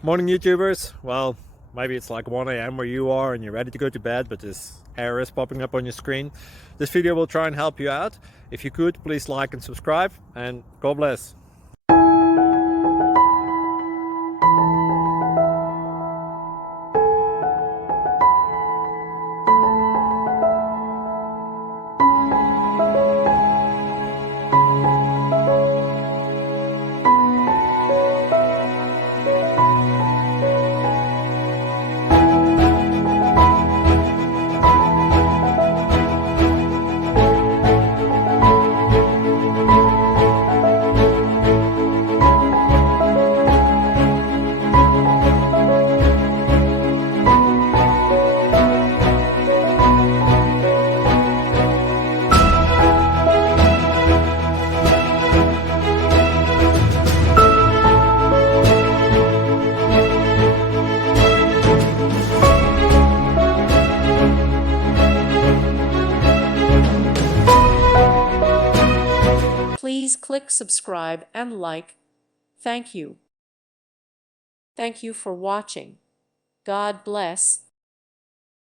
Morning, YouTubers. Well, maybe it's like 1 a.m. where you are and you're ready to go to bed, but this error is popping up on your screen. This video will try and help you out. If you could, please like and subscribe, and God bless. Please click subscribe and like. Thank you. Thank you for watching. God bless.